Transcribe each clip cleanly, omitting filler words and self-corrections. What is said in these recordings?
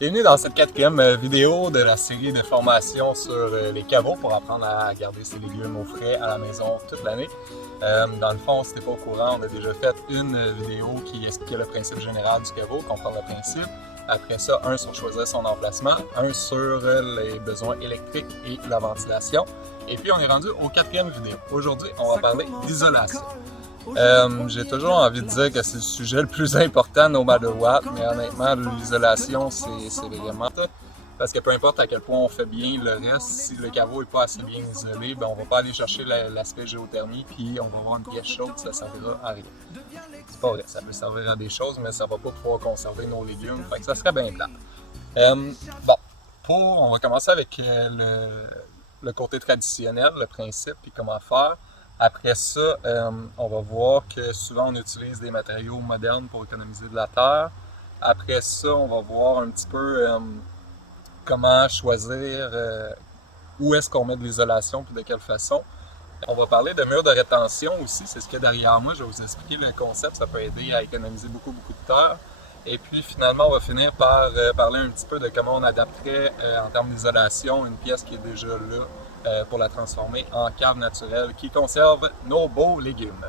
Bienvenue dans cette quatrième vidéo de la série de formations sur les caveaux pour apprendre à garder ses légumes au frais à la maison toute l'année. Dans le fond, si t'es pas au courant, on a déjà fait une vidéo qui expliquait le principe général du caveau, comprendre le principe. Après ça, un sur choisir son emplacement, un sur les besoins électriques et la ventilation. Et puis on est rendu au quatrième vidéo. Aujourd'hui, on va parler d'isolation. J'ai toujours envie de dire que c'est le sujet le plus important no matter what, mais honnêtement, l'isolation, c'est vraiment ça. Parce que peu importe à quel point on fait bien le reste, si le caveau n'est pas assez bien isolé, ben on va pas aller chercher l'aspect géothermie, puis on va avoir une pièce chaude, ça ne servira à rien. C'est pas vrai, ça peut servir à des choses, mais ça va pas pouvoir conserver nos légumes, fait que ça serait bien plate. On va commencer avec le côté traditionnel, le principe, puis comment faire. Après ça, on va voir que souvent on utilise des matériaux modernes pour économiser de la terre. Après ça, on va voir un petit peu comment choisir où est-ce qu'on met de l'isolation et de quelle façon. On va parler de murs de rétention aussi, c'est ce qu'il y a derrière moi. Je vais vous expliquer le concept, ça peut aider à économiser beaucoup de terre. Et puis finalement, on va finir par parler un petit peu de comment on adapterait en termes d'isolation une pièce qui est déjà là pour la transformer en cave naturelle qui conserve nos beaux légumes.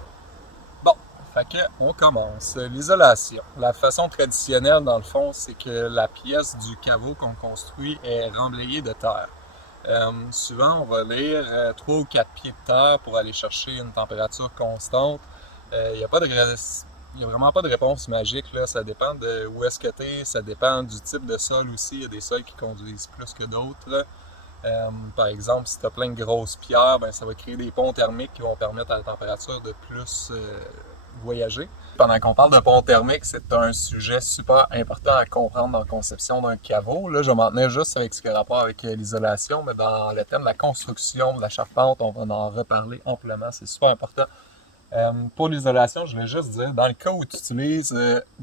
Bon, fait que on commence. L'isolation. La façon traditionnelle, dans le fond, c'est que la pièce du caveau qu'on construit est remblayée de terre. Souvent, on va lire 3 ou 4 pieds de terre pour aller chercher une température constante. Il n'y a vraiment pas de réponse magique, là. Ça dépend de où est-ce que tu es, ça dépend du type de sol aussi. Il y a des sols qui conduisent plus que d'autres. Par exemple, si tu as plein de grosses pierres, ben, ça va créer des ponts thermiques qui vont permettre à la température de plus voyager. Pendant qu'on parle de ponts thermiques, c'est un sujet super important à comprendre dans la conception d'un caveau. Là, je vais m'en tenir juste avec ce qui a rapport avec l'isolation, mais dans le thème de la construction, de la charpente, on va en reparler amplement, c'est super important. Pour l'isolation, je vais juste dire, dans le cas où tu utilises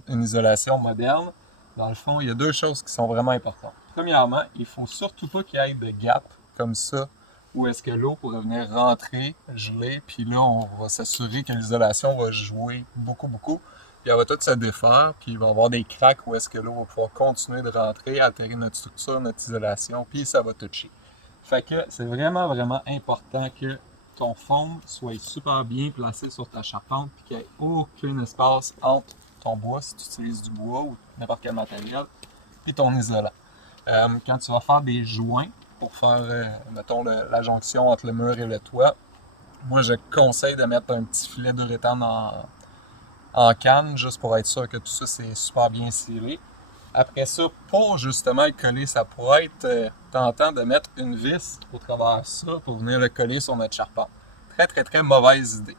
une isolation moderne, dans le fond, il y a deux choses qui sont vraiment importantes. Premièrement, il ne faut surtout pas qu'il y ait de gap comme ça, où est-ce que l'eau pourrait venir rentrer, geler, puis là, on va s'assurer que l'isolation va jouer beaucoup, puis elle va tout se défaire, puis il va y avoir des cracks où est-ce que l'eau va pouvoir continuer de rentrer, altérer notre structure, notre isolation, puis ça va toucher. Fait que c'est vraiment important que ton foam soit super bien placé sur ta charpente et qu'il n'y ait aucun espace entre ton bois, si tu utilises du bois ou n'importe quel matériel, puis ton isolant. Quand tu vas faire des joints pour faire, mettons, la jonction entre le mur et le toit, moi je conseille de mettre un petit filet d'uréthane en canne, juste pour être sûr que tout ça c'est super bien scellé. Après ça, pour justement le coller, ça pourrait être tentant de mettre une vis au travers de ça pour venir le coller sur notre charpente. Très mauvaise idée.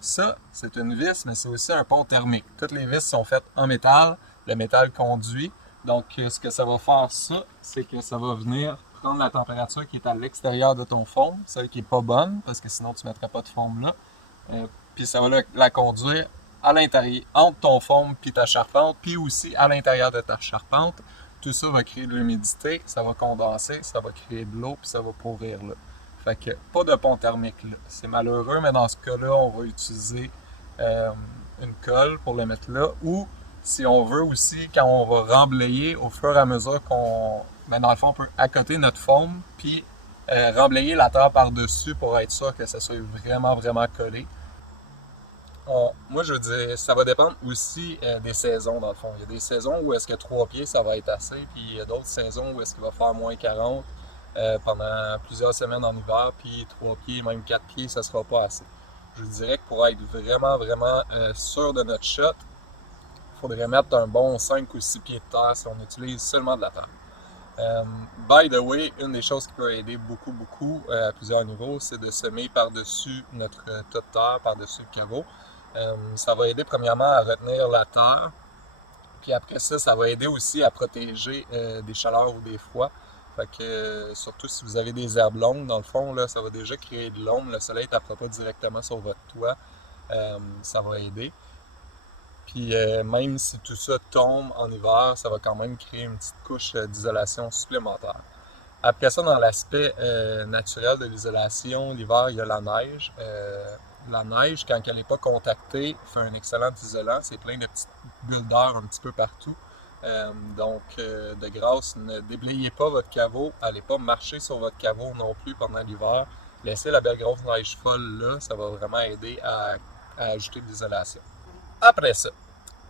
Ça, c'est une vis, mais c'est aussi un pont thermique. Toutes les vis sont faites en métal. Le métal conduit. Donc, ce que ça va faire, ça, c'est que ça va venir prendre la température qui est à l'extérieur de ton foam, celle qui n'est pas bonne, parce que sinon, tu ne mettrais pas de foam là. Puis ça va la conduire à l'intérieur, entre ton foam puis ta charpente, puis aussi à l'intérieur de ta charpente. Tout ça va créer de l'humidité, ça va condenser, ça va créer de l'eau, puis ça va pourrir là. Fait que pas de pont thermique là. C'est malheureux, mais dans ce cas-là, on va utiliser une colle pour le mettre là. Ou si on veut aussi, quand on va remblayer au fur et à mesure qu'on. Mais dans le fond, on peut accoter notre foam, puis remblayer la terre par-dessus pour être sûr que ça soit vraiment collé. Moi, je veux dire, ça va dépendre aussi des saisons, dans le fond. Il y a des saisons où est-ce que 3 pieds, ça va être assez, puis il y a d'autres saisons où est-ce qu'il va faire moins 40 pendant plusieurs semaines en hiver, puis 3 pieds, même 4 pieds, ça sera pas assez. Je dirais que pour être vraiment sûr de notre shot, il faudrait mettre un bon 5 ou 6 pieds de terre si on utilise seulement de la terre. By the way, une des choses qui peut aider beaucoup à plusieurs niveaux, c'est de semer par-dessus notre tas de terre, par-dessus le caveau. Ça va aider premièrement à retenir la terre, puis après ça, ça va aider aussi à protéger des chaleurs ou des froids. Fait que surtout si vous avez des herbes longues, dans le fond, là, ça va déjà créer de l'ombre. Le soleil ne tapera pas directement sur votre toit. Ça va aider. Puis même si tout ça tombe en hiver, ça va quand même créer une petite couche d'isolation supplémentaire. Après ça, dans l'aspect naturel de l'isolation, l'hiver, il y a la neige. La neige, quand elle n'est pas contactée, fait un excellent isolant. C'est plein de petites bulles d'air un petit peu partout. De grâce, ne déblayez pas votre caveau, n'allez pas marcher sur votre caveau non plus pendant l'hiver. Laissez la belle grosse neige folle là, ça va vraiment aider à ajouter de l'isolation. Après ça,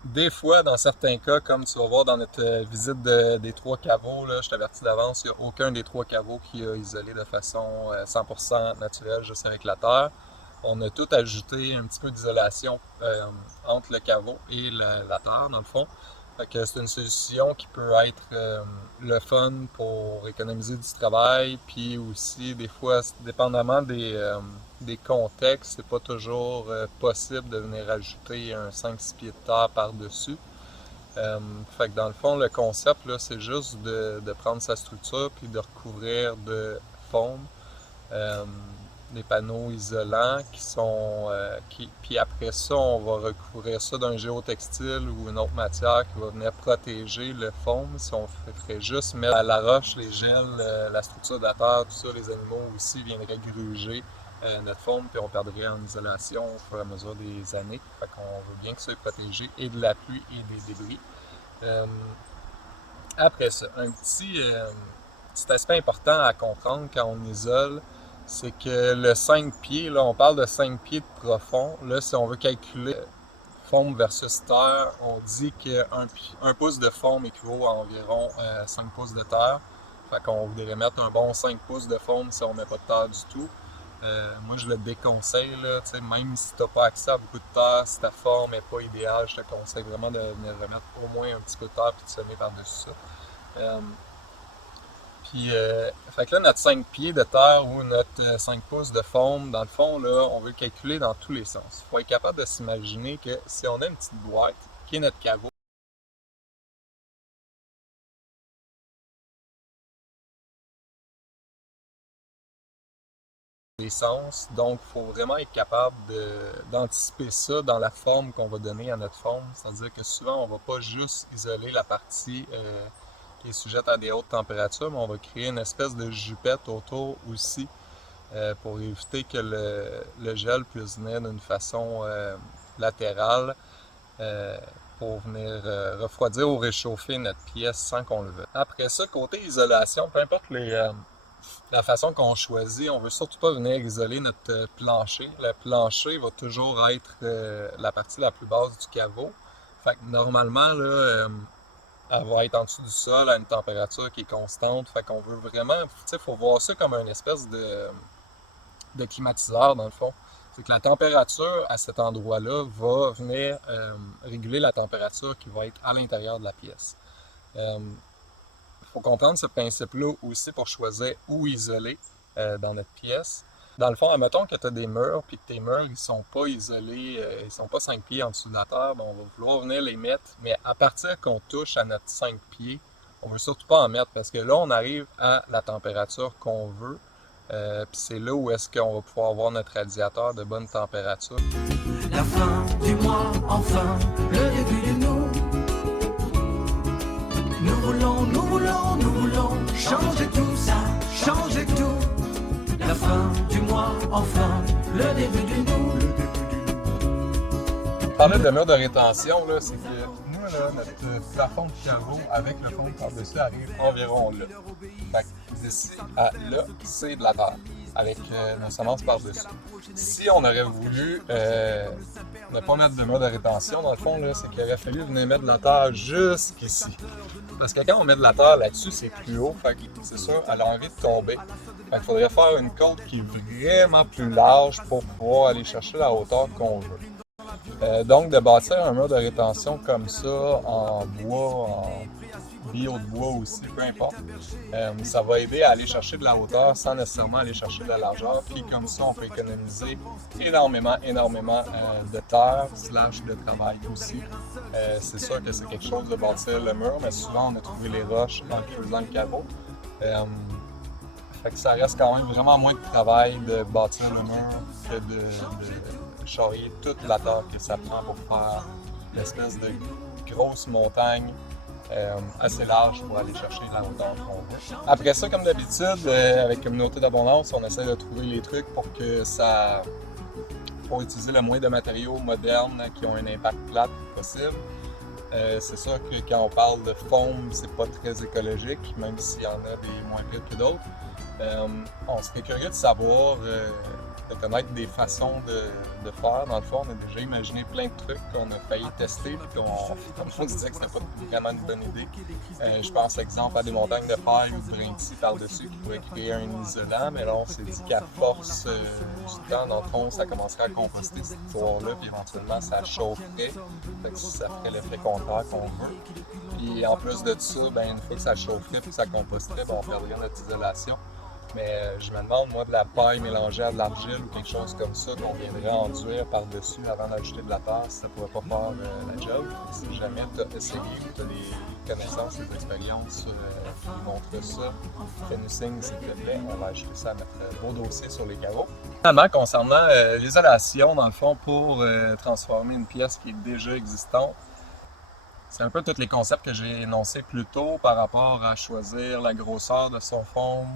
des fois, dans certains cas, comme tu vas voir dans notre visite des 3 caveaux, là, je t'avertis d'avance, il n'y a aucun des 3 caveaux qui a isolé de façon 100% naturelle, juste avec la terre. On a tout ajouté un petit peu d'isolation entre le caveau et la terre, dans le fond. Fait que c'est une solution qui peut être le fun pour économiser du travail, puis aussi des fois, dépendamment des contextes, c'est pas toujours possible de venir ajouter un 5-6 pieds de terre par-dessus. Fait que dans le fond, le concept, là, c'est juste de prendre sa structure puis de recouvrir de foam. Des panneaux isolants puis après ça, on va recouvrir ça d'un géotextile ou une autre matière qui va venir protéger le foam. Si on ferait juste mettre à la roche, les gels, la structure de la terre, tout ça, les animaux aussi viendraient gruger notre foam, puis on perdrait en isolation au fur et à mesure des années. Fait qu'on veut bien que ça soit protégé et de la pluie et des débris. Après ça, un petit aspect important à comprendre quand on isole, c'est que le 5 pieds, là, on parle de 5 pieds de profond. Là, si on veut calculer foam versus terre, on dit qu'un pouce de foam équivaut à environ 5 pouces de terre. Fait qu'on voudrait mettre un bon 5 pouces de foam si on met pas de terre du tout. Moi, je le déconseille, là, même si tu n'as pas accès à beaucoup de terre, si ta forme n'est pas idéale, je te conseille vraiment de venir remettre au moins un petit peu de terre et de semer par-dessus ça. Fait que là, notre 5 pieds de terre ou notre 5 pouces de foam, dans le fond, là, on veut le calculer dans tous les sens. Il faut être capable de s'imaginer que si on a une petite boîte qui est notre caveau, les sens, donc il faut vraiment être capable d'anticiper ça dans la forme qu'on va donner à notre forme. C'est-à-dire que souvent, on ne va pas juste isoler la partie qui est sujette à des hautes températures, mais on va créer une espèce de jupette autour aussi pour éviter que le gel puisse venir d'une façon latérale pour venir refroidir ou réchauffer notre pièce sans qu'on le veuille. Après ça, côté isolation, peu importe la façon qu'on choisit, on veut surtout pas venir isoler notre plancher. Le plancher va toujours être la partie la plus basse du caveau. Fait que normalement, là, elle va être en dessous du sol à une température qui est constante. Fait qu'on veut vraiment, il faut voir ça comme une espèce de climatiseur dans le fond. C'est que la température à cet endroit-là va venir réguler la température qui va être à l'intérieur de la pièce. Faut comprendre ce principe-là aussi pour choisir où isoler dans notre pièce. Dans le fond, admettons que tu as des murs, puis que tes murs, ils sont pas isolés, ils sont pas 5 pieds en dessous de la terre, ben on va vouloir venir les mettre, mais à partir qu'on touche à notre 5 pieds, on veut surtout pas en mettre, parce que là, on arrive à la température qu'on veut, puis c'est là où est-ce qu'on va pouvoir avoir notre radiateur de bonne température. La fin du mois, enfin, le début du nous. Nous voulons, nous voulons, nous voulons changer tout ça, changer tout. La fin du mois, enfin, le début du nous. Parler de mur de rétention, là, c'est que nous, là, notre plafond de caveau avec le fond par-dessus arrive environ là. Fait que d'ici à là, c'est de la terre avec nos semences par-dessus. Si on aurait voulu ne pas mettre de mur de rétention, dans le fond, là, c'est qu'il aurait fallu venir mettre de la terre jusqu'ici. Parce que quand on met de la terre là-dessus, c'est plus haut, fait que c'est sûr, elle a envie de tomber. Fait qu'il faudrait faire une côte qui est vraiment plus large pour pouvoir aller chercher la hauteur qu'on veut. Donc, de bâtir un mur de rétention comme ça, en bois, en bio de bois aussi, peu importe, ça va aider à aller chercher de la hauteur sans nécessairement aller chercher de la largeur. Puis comme ça, on peut économiser énormément de terre / de travail aussi. C'est sûr que c'est quelque chose de bâtir le mur, mais souvent on a trouvé les roches en creusant le caveau. Fait que ça reste quand même vraiment moins de travail de bâtir le mur que de charrier toute la terre que ça prend pour faire l'espèce de grosse montagne assez large pour aller chercher la hauteur qu'on veut. Après ça, comme d'habitude, avec Communauté d'abondance, on essaie de trouver les trucs pour utiliser le moins de matériaux modernes qui ont un impact plat possible. C'est sûr que quand on parle de foam, c'est pas très écologique, même s'il y en a des moins pires que d'autres. On serait curieux de savoir, de connaître des façons de faire. Dans le fond, on a déjà imaginé plein de trucs qu'on a failli tester, puis on se disait que c'était pas vraiment une bonne idée. Je pense, exemple, à des montagnes de paille ou de brintis par-dessus qui pourraient créer un isolant, mais là, on s'est dit qu'à force du temps, dans le fond, ça commencerait à composter cette histoire-là, puis éventuellement, ça chaufferait. Fait que ça ferait l'effet contraire qu'on veut. Puis en plus de ça, ben, une fois que ça chaufferait puis que ça composterait, ben, on perdrait notre isolation. Mais je me demande, moi, de la paille mélangée à de l'argile ou quelque chose comme ça qu'on viendrait enduire par-dessus avant d'ajouter de la terre, si ça pourrait pas faire la job. Si jamais tu as essayé ou tu as des connaissances, des expériences qui montrent ça, fais-nous signe, s'il te plaît. On va ajouter ça à notre beau dossier sur les carreaux. Finalement, concernant l'isolation, dans le fond, pour transformer une pièce qui est déjà existante, c'est un peu tous les concepts que j'ai énoncés plus tôt par rapport à choisir la grosseur de son foam,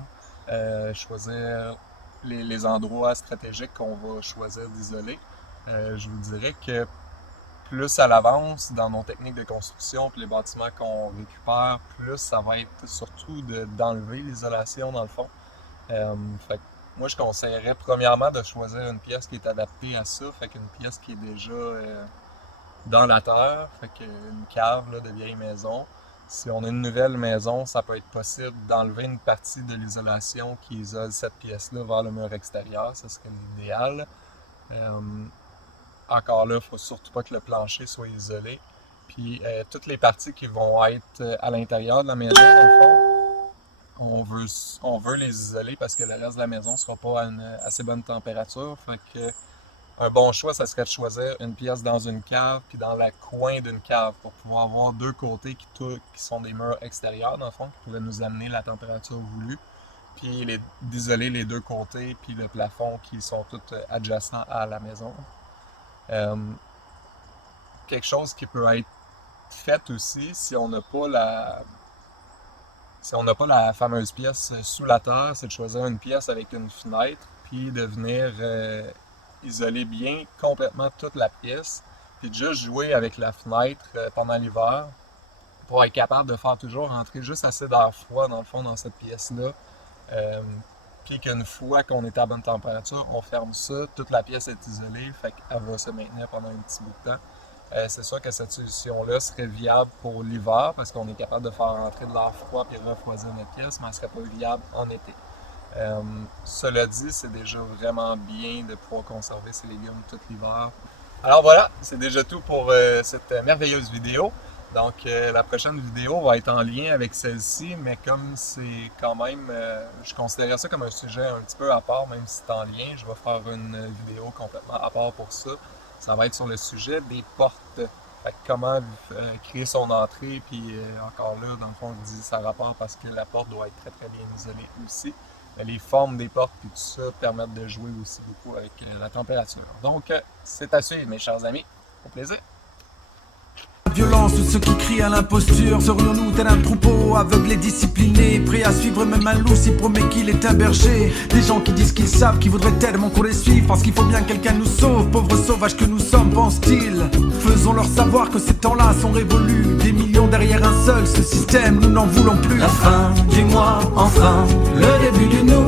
choisir les endroits stratégiques qu'on va choisir d'isoler. Je vous dirais que plus à l'avance dans nos techniques de construction et les bâtiments qu'on récupère, plus ça va être surtout d'enlever l'isolation dans le fond. Fait que moi, je conseillerais premièrement de choisir une pièce qui est adaptée à ça, fait qu'une pièce qui est déjà dans la terre, fait qu'une cave là, de vieille maison. Si on a une nouvelle maison, ça peut être possible d'enlever une partie de l'isolation qui isole cette pièce-là vers le mur extérieur, ça serait l'idéal. Encore là, il ne faut surtout pas que le plancher soit isolé. Puis toutes les parties qui vont être à l'intérieur de la maison, dans le fond, on veut les isoler parce que le reste de la maison ne sera pas à une assez bonne température. Fait que un bon choix, ça serait de choisir une pièce dans une cave puis dans le coin d'une cave pour pouvoir avoir deux côtés qui sont des murs extérieurs, dans le fond, qui pourraient nous amener la température voulue. Puis d'isoler les deux côtés puis le plafond qui sont tous adjacents à la maison. Quelque chose qui peut être fait aussi si on n'a pas la fameuse pièce sous la terre, c'est de choisir une pièce avec une fenêtre puis de venir isoler bien complètement toute la pièce, puis de juste jouer avec la fenêtre pendant l'hiver pour être capable de faire toujours rentrer juste assez d'air froid dans le fond dans cette pièce-là. Puis qu'une fois qu'on est à bonne température, on ferme ça, toute la pièce est isolée, fait qu'elle va se maintenir pendant un petit bout de temps. C'est sûr que cette solution-là serait viable pour l'hiver parce qu'on est capable de faire rentrer de l'air froid et refroidir notre pièce, mais elle ne serait pas viable en été. Cela dit, c'est déjà vraiment bien de pouvoir conserver ses légumes tout l'hiver. Alors voilà, c'est déjà tout pour cette merveilleuse vidéo. Donc la prochaine vidéo va être en lien avec celle-ci, mais comme c'est quand même, je considérais ça comme un sujet un petit peu à part, même si c'est en lien, je vais faire une vidéo complètement à part pour ça. Ça va être sur le sujet des portes. Fait que comment créer son entrée, puis encore là, dans le fond, je dis ça rapport parce que la porte doit être très très bien isolée aussi. Les formes des portes et tout ça permettent de jouer aussi beaucoup avec la température. Donc, c'est à suivre, mes chers amis. Au plaisir! Violence de ceux qui crient à l'imposture. Serions-nous tel un troupeau aveugle et discipliné, prêt à suivre même un loup s'il promet qu'il est un berger? Des gens qui disent qu'ils savent, qui voudraient tellement qu'on les suive, parce qu'il faut bien que quelqu'un nous sauve. Pauvres sauvages que nous sommes, pensent-ils. Faisons-leur savoir que ces temps-là sont révolus. Des millions derrière un seul, ce système nous n'en voulons plus. La fin du mois, enfin, le début du nous.